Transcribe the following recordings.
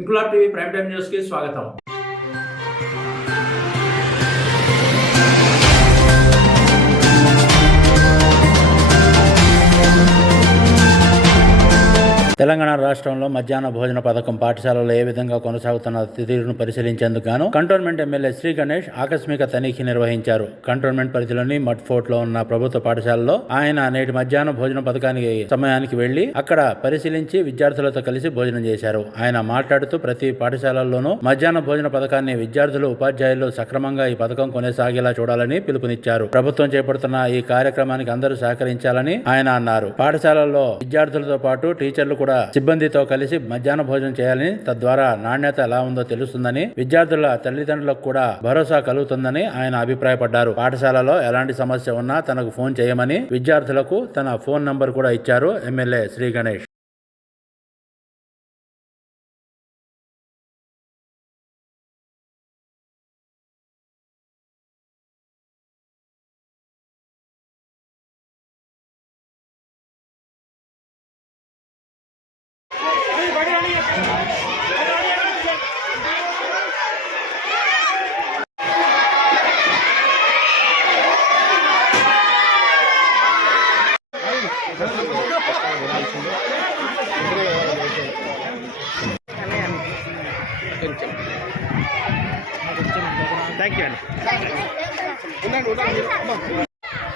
Inquilab TV prime time news కి స్వాగతం. తెలంగాణ రాష్ట్రంలో మధ్యాహ్న భోజన పథకం పాఠశాలలో ఏ విధంగా కొనసాగుతున్న తీరును పరిశీలించేందుకు గాను కంటోన్మెంట్ ఎమ్మెల్యే శ్రీ గణేష్ ఆకస్మిక తనిఖీ నిర్వహించారు. కంటోన్మెంట్ పరిధిలోని మడ్ఫోర్ట్ లో ఉన్న ప్రభుత్వ పాఠశాలలో ఆయన నేటి మధ్యాహ్న భోజన పథకానికి సమయానికి వెళ్లి అక్కడ పరిశీలించి విద్యార్థులతో కలిసి భోజనం చేశారు. ఆయన మాట్లాడుతూ ప్రతి పాఠశాలల్లోనూ మధ్యాహ్న భోజన పథకాన్ని విద్యార్థులు, ఉపాధ్యాయులు సక్రమంగా ఈ పథకం కొనసాగేలా చూడాలని పిలుపునిచ్చారు. ప్రభుత్వం చేపడుతున్న ఈ కార్యక్రమానికి అందరూ సహకరించాలని ఆయన అన్నారు. పాఠశాలల్లో విద్యార్థులతో పాటు టీచర్లు కూడా సిబ్బందితో కలిసి మధ్యాహ్న భోజనం చేయాలని, తద్వారా నాణ్యత ఎలా ఉందో తెలుస్తుందని, విద్యార్థుల తల్లిదండ్రులకు కూడా భరోసా కలుగుతుందని ఆయన అభిప్రాయపడ్డారు. పాఠశాలలో ఎలాంటి సమస్య ఉన్నా తనకు ఫోన్ చేయమని విద్యార్థులకు తన ఫోన్ నంబర్ కూడా ఇచ్చారు ఎమ్మెల్యే శ్రీ గణేష్.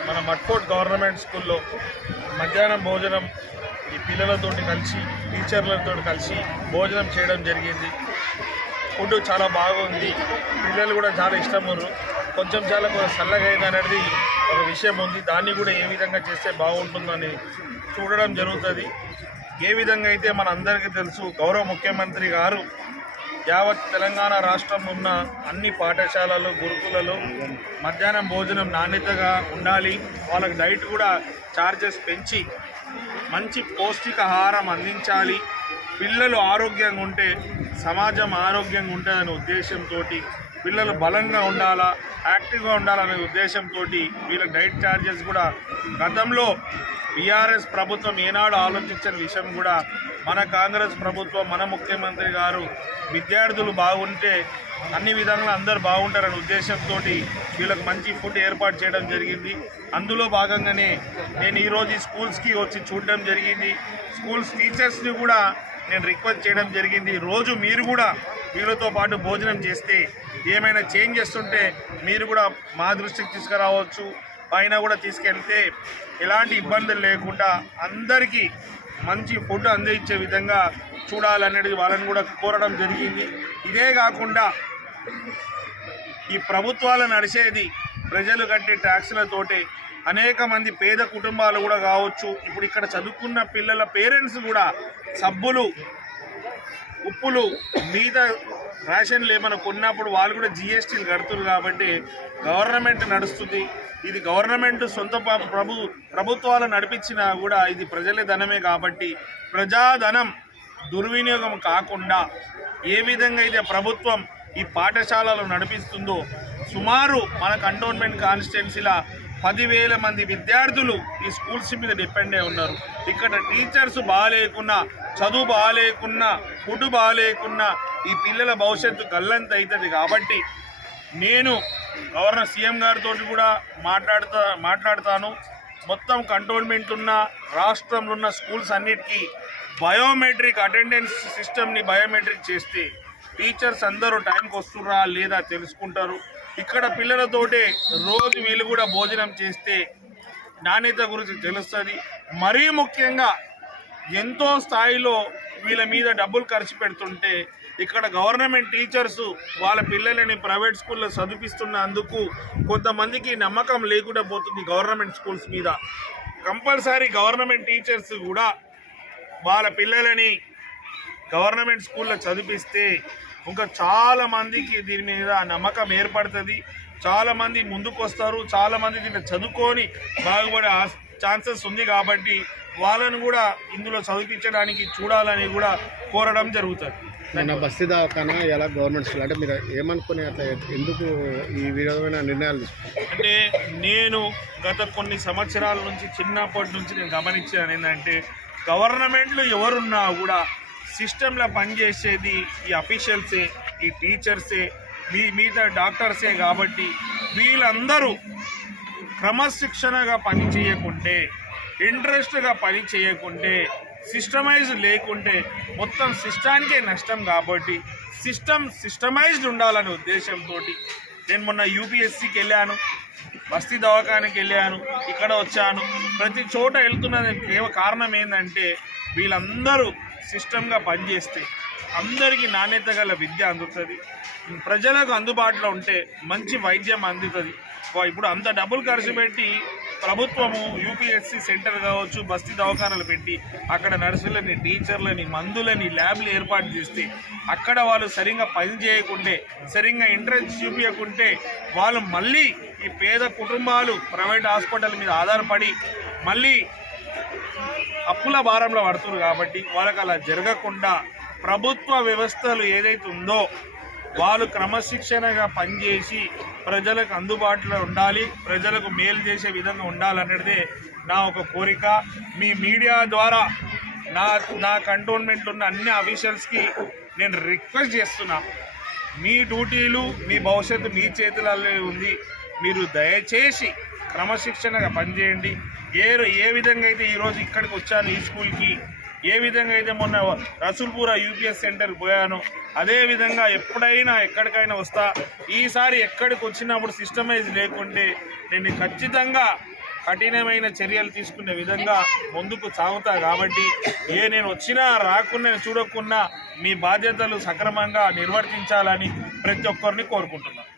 మన మడ్ఫోర్ట్ గవర్నమెంట్ స్కూల్లో మధ్యాహ్నం భోజనం ఈ పిల్లలతో కలిసి, టీచర్లతో కలిసి భోజనం చేయడం జరిగింది. ఫుడ్ చాలా బాగుంది. పిల్లలు కూడా చాలా ఇష్టమున్నారు. కొంచెం చాలా చల్లగా అయింది అనేది ఒక విషయం ఉంది. దాన్ని కూడా ఏ విధంగా చేస్తే బాగుంటుందని చూడడం జరుగుతుంది. ఏ విధంగా అయితే మన అందరికీ తెలుసు, గౌరవ ముఖ్యమంత్రి గారు యావత్ తెలంగాణ రాష్ట్రం ఉన్న అన్ని పాఠశాలలు, గురుకులలో మధ్యాహ్నం భోజనం నాణ్యతగా ఉండాలి, వాళ్ళకి డైట్ కూడా ఛార్జెస్ పెంచి మంచి పౌష్టికాహారం అందించాలి, పిల్లలు ఆరోగ్యంగా ఉంటే సమాజం ఆరోగ్యంగా ఉంటుందనే ఉద్దేశంతో, పిల్లలు బలంగా ఉండాలా, యాక్టివ్గా ఉండాలనే ఉద్దేశంతో వీళ్ళకి డైట్ ఛార్జెస్ కూడా గతంలో బీఆర్ఎస్ ప్రభుత్వం ఏనాడు ఆలోచించిన విషయం కూడా మన కాంగ్రెస్ ప్రభుత్వం, మన ముఖ్యమంత్రి గారు విద్యార్థులు బాగుంటే అన్ని విధంగా అందరూ బాగుంటారనే ఉద్దేశంతో వీళ్ళకి మంచి ఫుడ్ ఏర్పాటు చేయడం జరిగింది. అందులో భాగంగానే నేను ఈరోజు ఈ స్కూల్స్కి వచ్చి చూడడం జరిగింది. స్కూల్స్ టీచర్స్ని కూడా నేను రిక్వెస్ట్ చేయడం జరిగింది, రోజు మీరు కూడా వీళ్ళతో పాటు భోజనం చేస్తే ఏమైనా చేంజెస్ ఉంటే మీరు కూడా మా దృష్టికి తీసుకురావచ్చు, పైన కూడా తీసుకెళ్తే ఎలాంటి ఇబ్బందులు లేకుండా అందరికీ మంచి ఫుడ్ అందించే విధంగా చూడాలనేది వాళ్ళని కూడా కోరడం జరిగింది. ఇదే కాకుండా ఈ ప్రభుత్వాలు నడిచేది ప్రజలు కట్టే ట్యాక్సులతోటే. అనేక మంది పేద కుటుంబాలు కూడా కావచ్చు, ఇప్పుడు ఇక్కడ చదువుకున్న పిల్లల పేరెంట్స్ కూడా సబ్బులు, ఉప్పులు, మిగతా రేషన్లు ఏమైనా కొన్నప్పుడు వాళ్ళు కూడా జిఎస్టీలు కడుతున్నారు. కాబట్టి గవర్నమెంట్ నడుస్తుంది. ఇది గవర్నమెంట్ సొంత ప్రభుత్వాలు నడిపించినా కూడా ఇది ప్రజల ధనమే. కాబట్టి ప్రజాధనం దుర్వినియోగం కాకుండా ఏ విధంగా అయితే ప్రభుత్వం ఈ పాఠశాలలు నడిపిస్తుందో, సుమారు మన కంటోన్మెంట్ కాన్స్టిట్యున్సీలో 10,000 మంది విద్యార్థులు ఈ స్కూల్స్ మీద డిపెండ్ అయి ఉన్నారు. ఇక్కడ టీచర్స్ బాగాలేకున్నా, చదువు బాగాలేకున్నా, ఫుడ్ బాగాలేకున్నా ఈ పిల్లల భవిష్యత్తు గల్లంత అవుతుంది. కాబట్టి నేను గవర్నర్ సీఎం గారితో కూడా మాట్లాడతాను. మొత్తం కంటోన్మెంట్ ఉన్న రాష్ట్రంలో ఉన్న స్కూల్స్ అన్నిటికీ బయోమెట్రిక్ అటెండెన్స్ సిస్టమ్ని బయోమెట్రిక్ చేస్తే టీచర్స్ అందరూ టైంకి వస్తుర్రా లేదా తెలుసుకుంటారు. ఇక్కడ పిల్లలతోటే రోజు వీళ్ళు కూడా భోజనం చేస్తే నాణ్యత గురించి తెలుస్తుంది. మరీ ముఖ్యంగా ఎంతో స్థాయిలో వీళ్ళ మీద డబ్బులు ఖర్చు పెడుతుంటే ఇక్కడ గవర్నమెంట్ టీచర్స్ వాళ్ళ పిల్లలని ప్రైవేట్ స్కూల్లో చదివిస్తున్నందుకు కొంతమందికి నమ్మకం లేకుండా పోతుంది గవర్నమెంట్ స్కూల్స్ మీద. కంపల్సరీ గవర్నమెంట్ టీచర్స్ కూడా వాళ్ళ పిల్లలని గవర్నమెంట్ స్కూల్లో చదివిస్తే ఇంకా చాలామందికి దీని మీద నమ్మకం ఏర్పడుతుంది. చాలామంది ముందుకు వస్తారు, చాలామంది దీన్ని చదువుకొని బాగుపడే ఛాన్సెస్ ఉంది. కాబట్టి వాళ్ళను కూడా ఇందులో చదివించడానికి చూడాలని కూడా కోరడం జరుగుతుంది. మన బస్తీ దవాఖానా ఎలా గవర్నమెంట్ స్కూల్ అంటే మీరు ఏమనుకుని అట్లా ఎందుకు ఈ విధమైన నిర్ణయాలు తీసుకున్నారు? అంటే నేను గత కొన్ని సంవత్సరాల నుంచి చిన్నప్పటి నుంచి నేను గమనించాను ఏంటంటే గవర్నమెంట్లు ఎవరున్నా కూడా సిస్టంలో పనిచేసేది ఈ అఫీషియల్సే, ఈ టీచర్సే, మిగతా డాక్టర్సే. కాబట్టి వీళ్ళందరూ క్రమశిక్షణగా పని చేయకుంటే, ఇంట్రెస్ట్గా పని చేయకుంటే, సిస్టమైజ్ లేకుంటే మొత్తం సిస్టానికే నష్టం. కాబట్టి సిస్టమైజ్డ్ ఉండాలనే ఉద్దేశంతో నేను మొన్న యూపీఎస్సీకి వెళ్ళాను, బస్తీ దవాఖానకి వెళ్ళాను, ఇక్కడ వచ్చాను. ప్రతి చోట వెళ్తున్న కారణం ఏంటంటే వీళ్ళందరూ సిస్టమ్గా పనిచేస్తే అందరికీ నాణ్యత గల విద్య అందుతుంది, ప్రజలకు అందుబాటులో ఉంటే మంచి వైద్యం అందుతుంది. ఇప్పుడు అంత డబ్బులు ఖర్చు పెట్టి ప్రభుత్వము యూపీఎస్సీ సెంటర్ కావచ్చు, బస్తీ దవాఖానాలు పెట్టి అక్కడ నర్సులని, టీచర్లని, మందులని, ల్యాబ్లు ఏర్పాటు చేస్తే అక్కడ వాళ్ళు సరిగ్గా పని చేయకుంటే, సరిగ్గా ఇంట్రెస్ట్ చూపించకుంటే వాళ్ళు మళ్ళీ ఈ పేద కుటుంబాలు ప్రైవేట్ హాస్పిటల్ మీద ఆధారపడి మళ్ళీ అప్పుల భారంలో పడుతున్నారు. కాబట్టి వాళ్ళకి అలా జరగకుండా ప్రభుత్వ వ్యవస్థలు ఏదైతే ఉందో వాళ్ళు క్రమశిక్షణగా పనిచేసి ప్రజలకు అందుబాటులో ఉండాలి, ప్రజలకు మేలు చేసే విధంగా ఉండాలన్నదే నా ఒక కోరిక. మీ మీడియా ద్వారా నా కంటోన్మెంట్లో ఉన్న అన్ని అఫీషియల్స్కి నేను రిక్వెస్ట్ చేస్తున్నా, మీ డ్యూటీలు, మీ భవిష్యత్తు మీ చేతులలో ఉంది. మీరు దయచేసి క్రమశిక్షణగా పనిచేయండి. ఏ విధంగా అయితే ఈరోజు ఇక్కడికి వచ్చాను ఈ స్కూల్కి, ఏ విధంగా అయితే మొన్న రసూల్పురా యూపీఎస్ సెంటర్కి పోయాను, అదేవిధంగా ఎప్పుడైనా ఎక్కడికైనా వస్తా. ఈసారి ఎక్కడికి వచ్చినప్పుడు సిస్టమైజ్ లేకుంటే నేను ఖచ్చితంగా కఠినమైన చర్యలు తీసుకునే విధంగా ముందుకు సాగుతా. కాబట్టి నేను వచ్చినా రాకున్నా చూడకున్నా మీ బాధ్యతలు సక్రమంగా నిర్వర్తించాలని ప్రతి ఒక్కరిని కోరుకుంటున్నాను.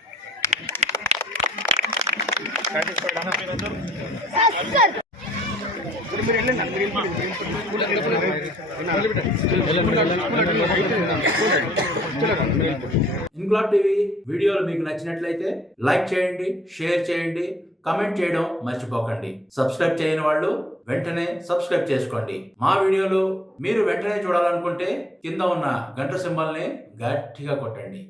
ఇంక్లాబ్ టీవీ వీడియోలు మీకు నచ్చినట్లయితే లైక్ చేయండి, షేర్ చేయండి, కమెంట్ చేయడం మర్చిపోకండి. సబ్స్క్రైబ్ చేయని వాళ్ళు వెంటనే సబ్స్క్రైబ్ చేసుకోండి. మా వీడియోలు మీరు వెంటనే చూడాలనుకుంటే కింద ఉన్న గంట సింబల్ని గట్టిగా కొట్టండి.